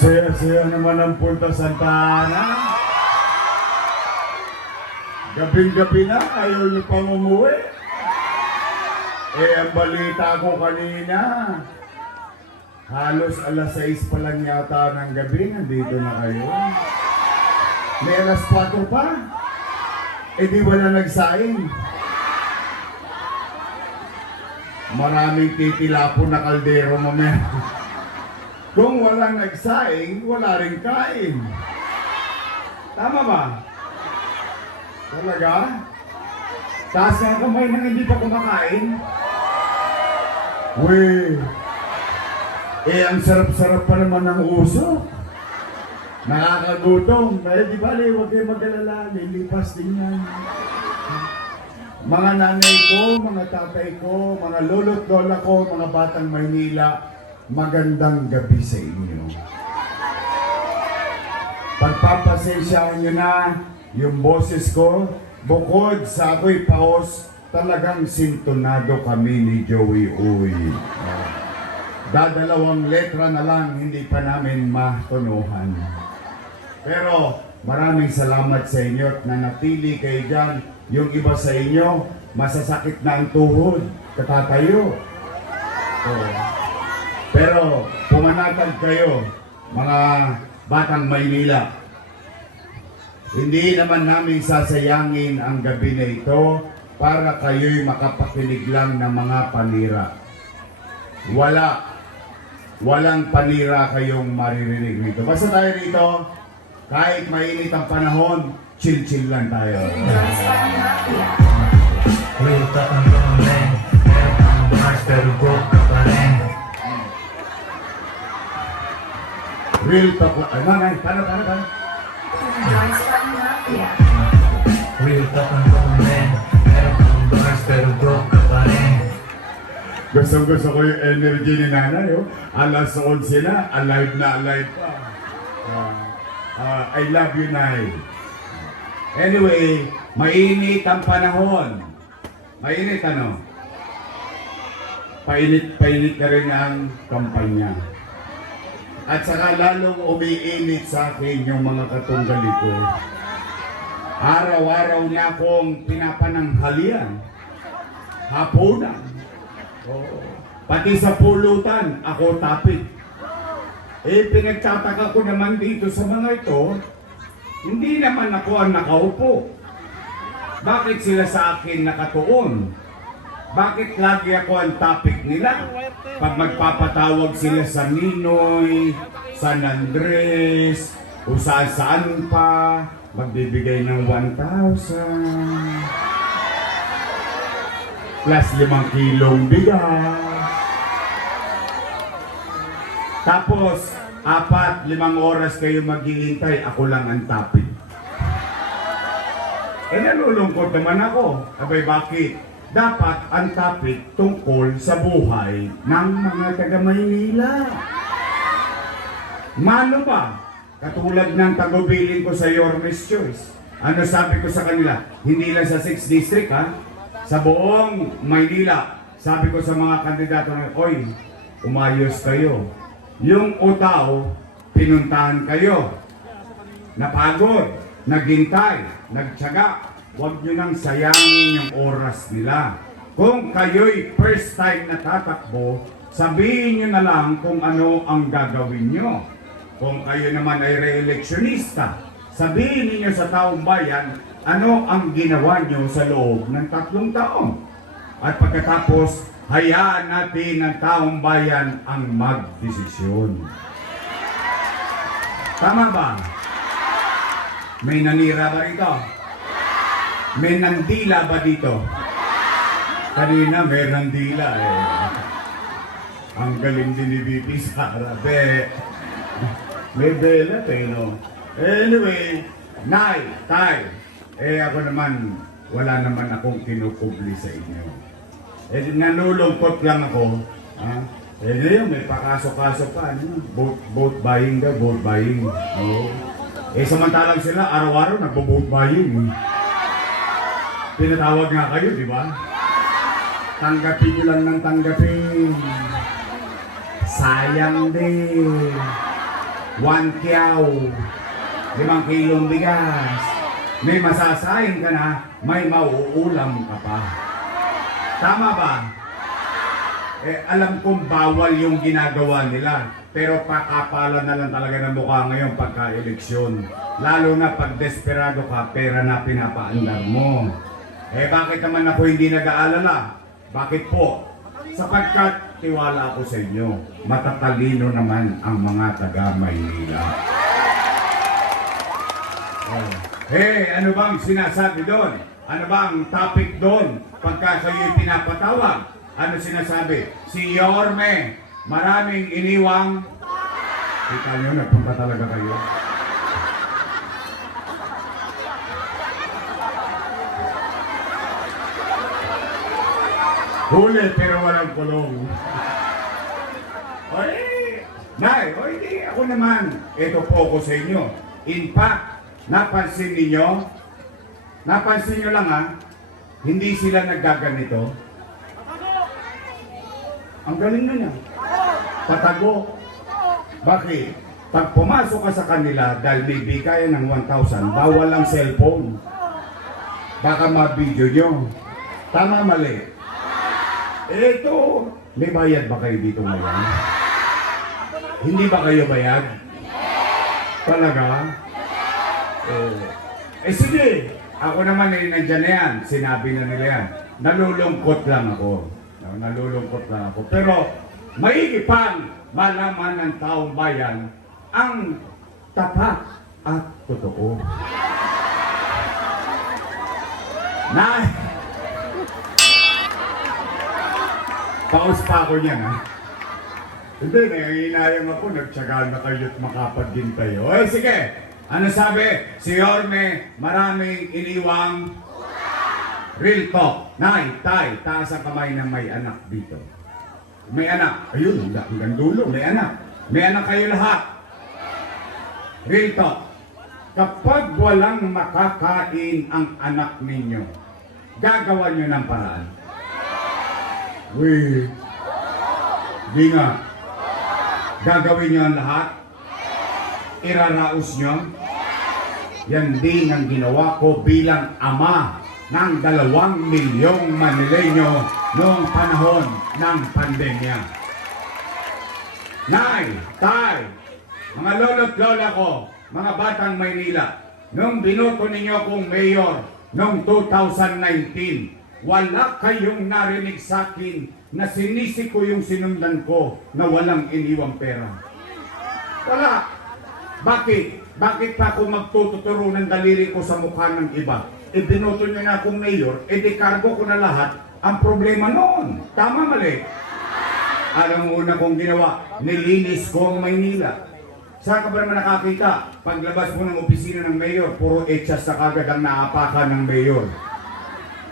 saya-saya naman ang Punta Santa Ana. Gabing-gabi na, ayaw niyo pang umuwi. Ang balita ko kanina, halos alas 6 pa lang yata ng gabi, nandito na kayo. May alas 4 pa. Di wala nagsaing. Maraming titilapon na kaldero mamaya. Kung wala nagsaing, wala rin kain. Tama ba? Talaga? Taas nga ang kamay nang hindi pa kumakain? Uy! Ang sarap-sarap pa naman ng uso. Nakakagutom. Kaya di bali, huwag kayo mag-alala. Lilipas din yan. Mga nanay ko, mga tatay ko, mga lolo't lola ko, mga batang Maynila, magandang gabi sa inyo. Pagpapasensyahan nyo na yung boses ko, bukod sa ako'y paos, talagang sintonado kami ni Joey Uy. Dadalawang letra na lang, hindi pa namin matunuhan. Pero maraming salamat sa inyo at nanatili kayo dyan. Yung iba sa inyo, masasakit na ang tuhod, katatayo. Pero pumanatag kayo, mga batang Maynila. Hindi naman namin sasayangin ang gabi na ito para kayo'y makapakinig lang ng mga panira. Walang panira kayong maririnig rito. Basta tayo rito, kahit mainit ang panahon, chill-chill lang tayo. Real talk ang pangalain, meron kang bars pero broke ka pa rin. Real talk lang. Paano? Real talk ang pangalain, meron kang bars pero broke ka pa rin. Gusto ko yung energy ni nanay. Alas 11 na, alive pa. I love you, Nay. Anyway, mainit ang panahon. Mainit ano? Painit ka rin ang kampanya. At saka lalong umiinit sa akin yung mga katunggali ko. Araw-araw niya akong pinapananghalian. Hapunan. Pati sa pulutan, ako tapit. Pinagtataka ko naman dito sa mga ito, hindi naman ako ang nakaupo. Bakit sila sa akin nakatuon? Bakit lagi ako ang topic nila? Pag magpapatawag sila sa Ninoy, San Andres, o saan pa, magbibigay ng 1,000. Plus 5 kilong bigas. Tapos, 4-5 oras kayo maghihintay, ako lang ang topic. Nalulungkot naman ako. Abay, bakit? Dapat ang topic tungkol sa buhay ng mga taga-Maynila. Mano ba? Katulad ng tagubilin ko sa Yormes Choice. Ano sabi ko sa kanila? Hindi lang sa 6th District, ha? Sa buong Maynila. Sabi ko sa mga kandidato na, oy, umayos kayo. Yung utaw, pinuntahan kayo. Napagod, naghintay, nagtiyaga. Huwag nyo nang sayangin yung oras nila. Kung kayo'y first time na tatakbo, sabihin nyo na lang kung ano ang gagawin nyo. Kung kayo naman ay re-electionista, sabihin niyo sa taong bayan ano ang ginawa nyo sa loob ng 3 taon. At pagkatapos, hayaan natin ng taong bayan ang magdesisyon. Tama ba? May nanira ba rito? May nandila ba dito? Kanina may nandila Ang galing din ni VP Sara. May bela no? Anyway, Nay, Tay, ako naman, wala naman akong kinukubli sa inyo. Nanulungkot lang ako. Ngayon, may pakaso-kaso pa. Vote buying daw, vote buying. Samantalang sila, araw-araw nagbo-vote buying. Pinatawag nga kayo, di ba? Tanggapin nyo lang ng tanggapin. Sayang din. 1 kyaw, 5 kilong bigas. May masasaing ka na, may mauulam ka pa. Tama ba? Alam kong bawal yung ginagawa nila. Pero pakapalan na lang talaga ng mukha ngayon pagka-eleksyon. Lalo na pag desperado ka, pera na pinapaandar mo. Bakit naman ako hindi nag-aalala? Bakit po? Sapagkat tiwala ako sa inyo, matatalino naman ang mga taga-Maynila. Ano bang sinasabi doon? Ano bang topic doon? Pagka kayo'y pinapatawag, ano sinasabi? Si Yorme, maraming iniwang... Kita nyo, nagpunta talaga kayo. Huli pero walang kulong. Oy, Nay, hindi ako naman. Ito po ako sa inyo. In fact, napansin nyo lang ha, hindi sila naggaganito. Ang galing na niya. Patago. Bakit? Pag pumasok ka sa kanila dahil may bigayan ng 1,000, bawal ang cellphone. Baka ma-video nyo. Tama, mali. Ito, may bayad ba kayo dito ngayon? Hindi ba kayo bayad? Talaga? Sige, ako naman nandyan na yan. Sinabi na nila yan. Nalulungkot lang ako. Nalulungkot lang ako. Pero, maigi pang malaman ng taong bayan ang tapat at totoo. Paus pa ako niyan, ha? Hindi, nanginayang ako, nagtsagaan na kayo't makapaghintay. Sige! Ano sabi? Si Yorme, maraming iniwang real talk. Nay, tay, taas ang kamay ng may anak dito. May anak. Ayun, hanggang dulo, may anak. May anak kayo lahat. Real talk. Kapag walang makakain ang anak ninyo, gagawa nyo ng paraan. Di nga. Gagawin nyo ang lahat? Iraraos nyo? Yan din ang ginawa ko bilang ama ng 2 milyong Manileño noong panahon ng pandemya. Nay, tay, mga lolo't lola ko, mga batang Maynila, nung binoto ninyo kong mayor noong 2019, wala kayong narinig sa akin na sinisi ko yung sinundan ko na walang iniwang pera. Wala. Bakit? Bakit pa ako magtututuro ng daliri ko sa mukha ng iba? Binoto nyo na akong mayor, di-cargo ko na lahat. Ang problema noon. Tama, mali? Alam mo una kong ginawa, nilinis ko ang Maynila. Saan ka ba naman nakakita? Paglabas mo ng opisina ng mayor, puro echas na kagad ang naapakan ng mayor.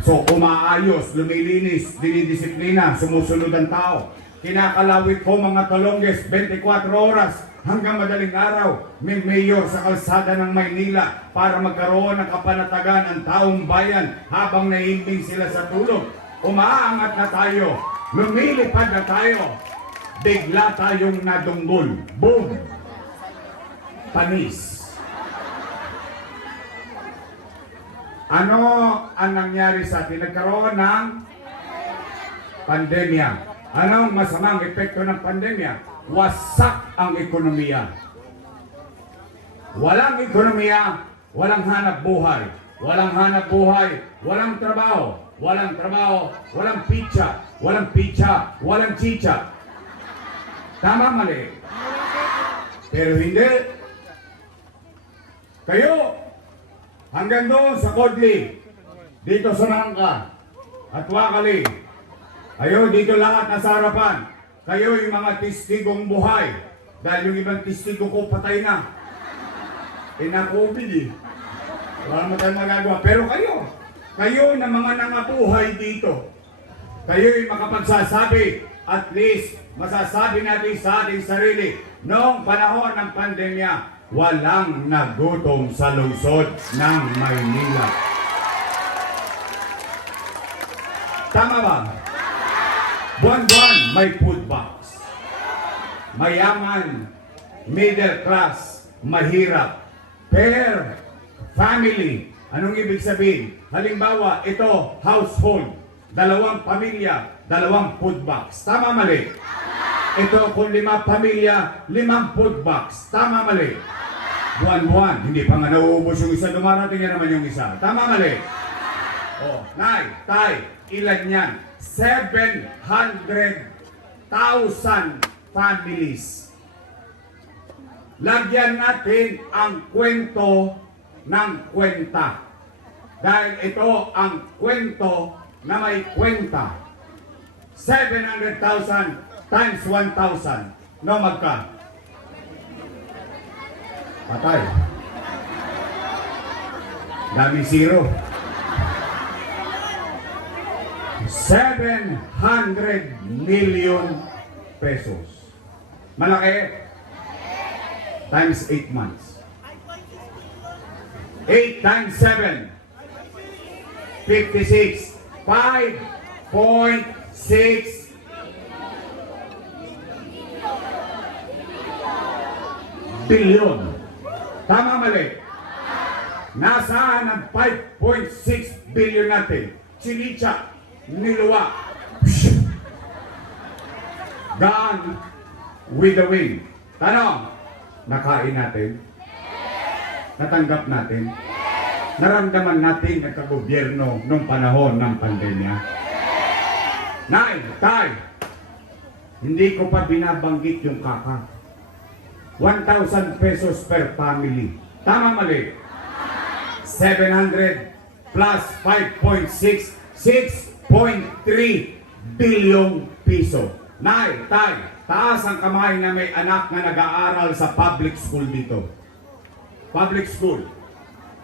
So, umaayos, lumilinis, dinidisiplina, sumusunod ang tao. Kinakalawit ko mga talongges, 24 oras hanggang madaling araw. May mayor sa kalsada ng Maynila para magkaroon ng kapanatagan ang taong bayan habang naiimbing sila sa tulog. Umaangat na tayo, lumilipad na tayo, bigla tayong nadunggol. Boom! Panis. Ano ang nangyari sa atin? Nagkaroon ng pandemya. Anong masamang epekto ng pandemya? Wasak ang ekonomiya. Walang ekonomiya, walang hanap buhay. Walang hanap buhay, walang trabaho. Walang trabaho, walang pizza. Walang pizza, walang chicha. Tama, mali? Pero hindi. Kayo, hanggang doon sa Kodli, dito sa Nangka, at Wakali, kayo dito lahat nasa harapan, kayo yung mga testigong buhay, dahil yung ibang testigo ko patay na. Pinakovid eh. Wala mo tayong magagawa. Pero kayo na mga nangabuhay dito, kayo yung makapagsasabi, at least masasabi natin sa ating sarili, noong panahon ng pandemya, walang nagutom sa lungsod ng Maynila. Tama ba? Buwan-buwan may food box. Mayaman, middle class, mahirap. Per family, anong ibig sabihin? Halimbawa, ito, household, 2 pamilya, 2 food box. Tama, mali? Ito, kung 5 pamilya, 5 food box. Tama, mali? Buwan-buwan, hindi pa nga nauubos yung isa, dumarating na naman yung isa. Tama, mali? Oh, Nay, Tay, ilan yan? 700,000 families. Lagyan natin ang kwento ng kwenta. Dahil ito ang kwento na may kwenta. 700,000 times 1,000. No, magka? Patay. Dami zero. 700 million pesos. Malaki? Times 8 months. 8 times 7. 56. 5.6 billion. Tama, mali? Nasaan ang 5.6 billion natin? Sinitsa, niluwa. Gone with the wind. Tanong, nakain natin? Natanggap natin? Naramdaman natin ang kagobyerno nung panahon ng pandemya? Nay, Tay, hindi ko pa binabanggit yung kaka. 1,000 pesos per family. Tama, mali? 700 plus 5.6, 6.3 billion piso. Nay, Tay, taas ang kamay na may anak na nag-aaral sa public school dito. Public school.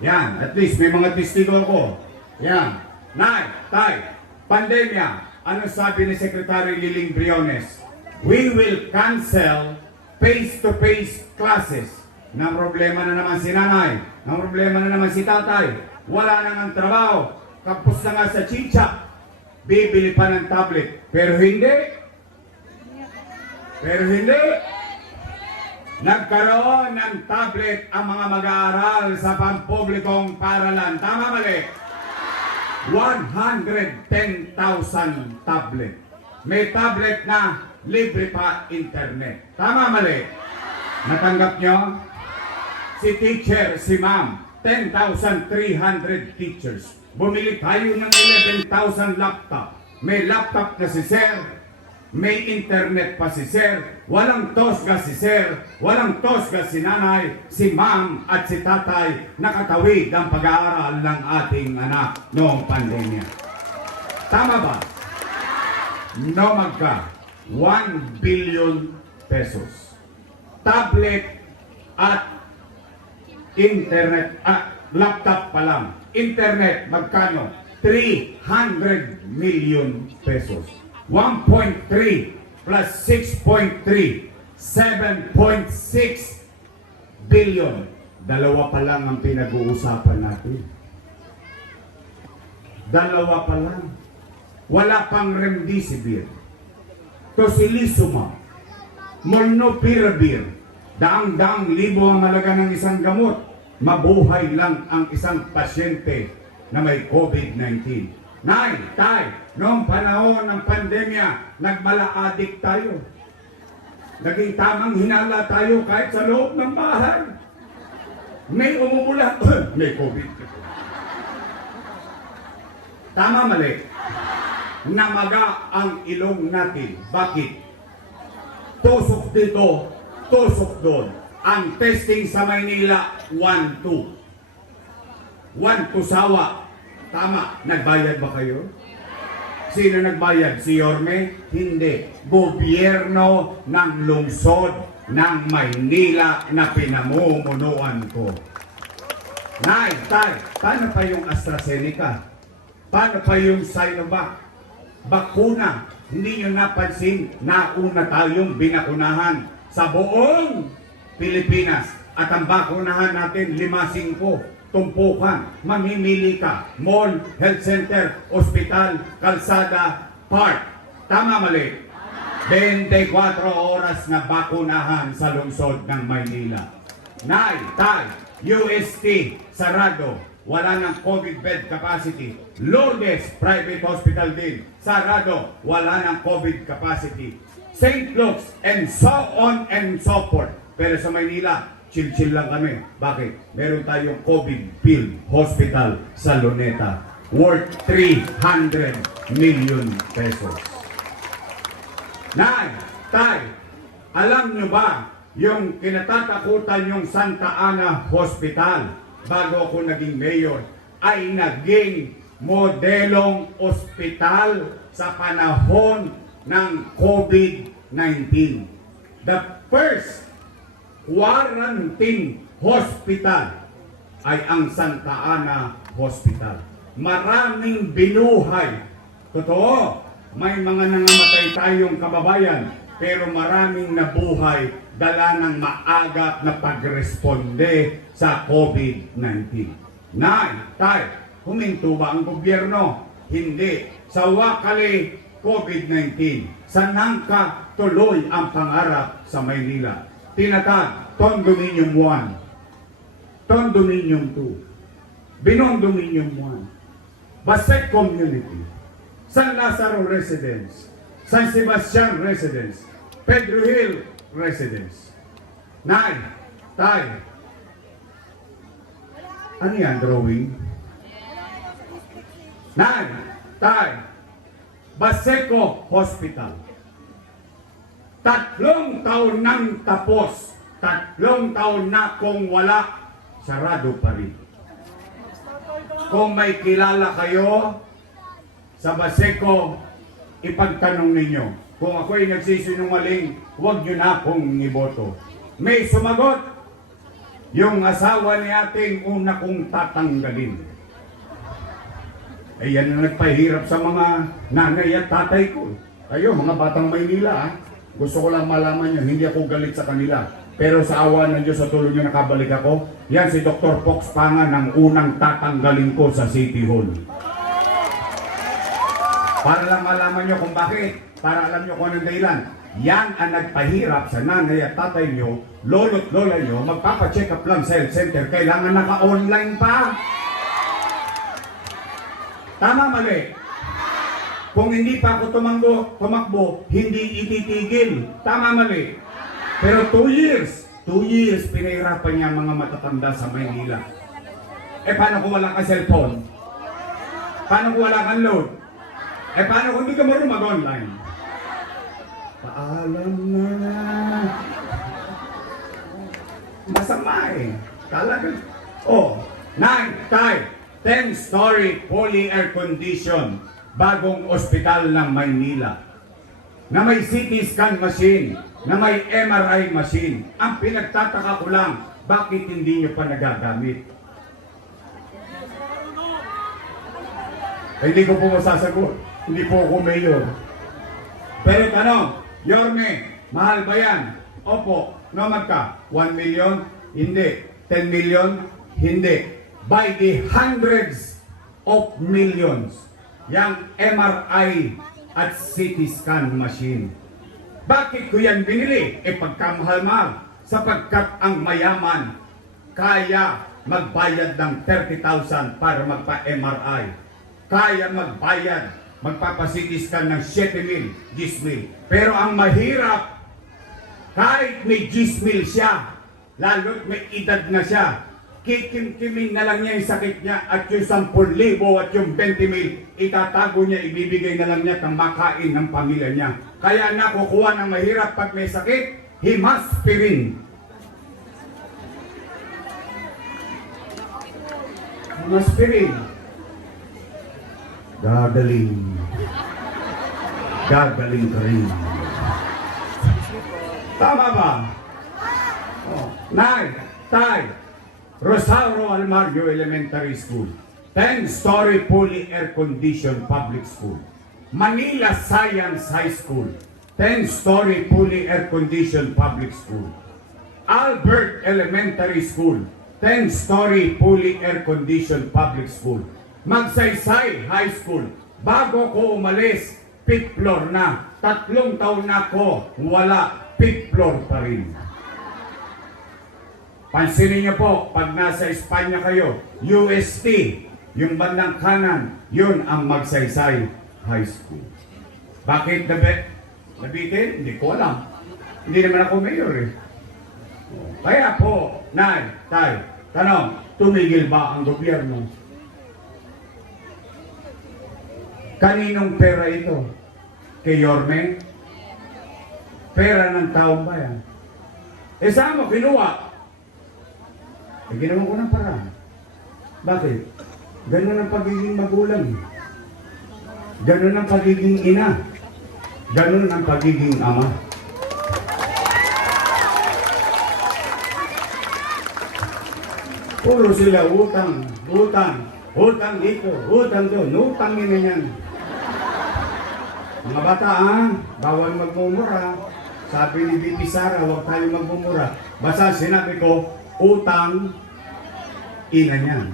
Yan, at least may mga testigo ko. Yan. Nay, Tay, pandemya. Ano sabi ni Secretary Liling Briones? We will cancel face-to-face classes. Nang problema na naman si nanay. Nang problema na naman si tatay. Wala nang ang trabaho. Kapos na nga sa chicha. Bibili pa ng tablet. Pero hindi. Nagkaroon ng tablet ang mga mag-aaral sa pampublikong paralan. Tama, mali? 110,000 tablet. May tablet na libre pa internet. Tama, mali? Natanggap nyo? Si teacher, si ma'am, 10,300 teachers. Bumili tayo ng 11,000 laptop. May laptop na si sir, may internet pa si sir, walang tosga si sir, walang tosga si nanay, si ma'am at si tatay, nakatawid ang pag-aaral ng ating anak noong pandemya. Tama ba? No, magka 1 billion pesos. Tablet at internet, laptop pa lang. Internet, magkano? 300 million pesos. 1.3 plus 6.3, 7.6 billion. Dalawa pa lang ang pinag-uusapan natin. Dalawa pa lang. Wala pang remdesivir, tocilizumab, molnupiravir. Daang-daang libo ang halaga ng isang gamot. Mabuhay lang ang isang pasyente na may COVID-19. Nay, Tay, noong panahon ng pandemya, nagmala-addict tayo. Naging tamang hinala tayo kahit sa loob ng bahay. May umumula, may COVID. Tama, mali? Namaga ang ilong natin. Bakit? Tusok dito, tusok doon. Ang testing sa Maynila, 1-2. 1-2 sawa. Tama, nagbayad ba kayo? Sino nagbayad? Si Yorme? Hindi. Gobyerno ng lungsod ng Maynila na pinamumunuan ko. Nay, Tay, paano pa yung AstraZeneca? Paano pa yung Sinovac? Bakuna. Hindi nyo napansin, nauna tayong binakunahan sa buong Pilipinas. At ang bakunahan natin, 5-5. Tumpukan, mamimili ka, mall, health center, ospital, kalsada, park. Tama, mali? 24 oras na bakunahan sa lungsod ng Maynila. Nay, Tay, UST, sarado. Wala ng COVID bed capacity. Lourdes, private hospital din. Sarado, wala ng COVID capacity. St. Luke's, and so on and so forth. Pero sa Maynila, chill-chill lang kami. Bakit? Meron tayong COVID field hospital sa Luneta worth 300 million pesos. Nay, Tay, alam nyo ba yung kinatatakutan yung Santa Ana Hospital bago ako naging mayor ay naging modelong ospital sa panahon ng COVID-19. The first quarantine hospital ay ang Santa Ana Hospital. Maraming binuhay. Totoo, may mga nangamatay tayong kababayan, pero maraming nabuhay dala ng maagap na pagresponde sa COVID-19. Nay, Tay, huminto ba ang gobyerno? Hindi. Sa wakali COVID-19, sa nangka tuloy ang pangarap sa Maynila. Tinatag, Condominium 1, Condominium 2, Binondominium 1, Basek Community, San Lazaro Residence, San Sebastian Residence, Pedro Hill Residence. Nay, Tay, ano yan, drawing? Nay, Tay, Baseco Hospital. 3 taon nang tapos. 3 taon na kung wala, sarado pa rin. Kung may kilala kayo sa Baseco, ipagtanong ninyo. Kung ako'y nagsisinungaling, huwag nyo na akong iboto. May sumagot, yung asawa ni ating una kong tatanggalin. Ay yan ang nagpahirap sa mga nanay at tatay ko. Kayo, mga batang Maynila, gusto ko lang malaman nyo, hindi ako galit sa kanila. Pero sa awa ng Diyos sa tulong nyo nakabalik ako, yan si Dr. Fox Pangan ang unang tatanggalin ko sa City Hall. Para lang malaman nyo kung bakit, para alam nyo kung anong dahilan. Yan ang nagpahirap sa nanay at tatay nyo, lolo't lola nyo, magpapacheck up lang sa health center, kailangan naka-online pa. Tama, mali. Kung hindi pa ako tumakbo, hindi ititigil. Tama, mali. Pero 2 years, pinahirapan niya mga matatanda sa Maynila. Eh, paano kung wala ka cellphone? Paano kung wala kang load? Eh, paano kung hindi ka marunong mag-online? Paalam na. Masama eh. Talaga. Oh, 10-story fully air condition bagong ospital ng Maynila na may CT scan machine, na may MRI machine. Ang pinagtataka ko lang, bakit hindi nyo pa nagagamit? Hindi ko po masasagot. Hindi po ako mayor. Pero tanong, Yorme, mahal ba yan? Opo. No, magka? 1 million? Hindi. 10 million? Hindi. By the hundreds of millions, yang MRI at CT scan machine. Bakit ko yan binili? Pagkamahal-mahal. Sapagkat ang mayaman kaya magbayad ng 30,000 para magpa-MRI. Kaya magbayad, magpapa-CT scan ng 7,000, 10,000. Pero ang mahirap, kahit may 10,000 siya, lalo't may edad na siya, kikimkimin na lang niya yung sakit niya at yung 10,000 at yung 20,000, itatago niya, ibibigay na lang niya at makain ng pamilya niya. Kaya nakukuha ng mahirap pag may sakit, himaspirin. Himaspirin. Gagaling. Gagaling ka rin. Tama ba? Oh. Nay, Tay, Rosario Almario Elementary School, 10-story fully air-conditioned public school. Manila Science High School, 10-story fully air-conditioned public school. Albert Elementary School, 10-story fully air-conditioned public school. Magsaysay High School, bago ko umalis, fifth floor na. 3 taon na ako, wala, fifth floor pa rin. Pansinin niyo po, pag nasa Espanya kayo, UST, yung bandang kanan, yun ang Magsaysay High School. Bakit nabitin? Hindi ko alam. Hindi naman ako mayor eh. Kaya po, Nay, Tay, tanong, tumigil ba ang gobyerno? Kaninong pera ito? Kay Yorme? Pera ng taong bayan. Eh saan mo kinuha? Eh ginawa ko ng paraan. Bakit? Ganun ang pagiging magulang. Ganun ang pagiging ina. Ganun ang pagiging ama. Puro sila utang, utang, utang dito, utang doon, utang nila yan. Mga bata bawal magmumura. Sabi ni Bibi Sara, huwag tayo magmumura. Basta sinabi ko, utang, ina niyan.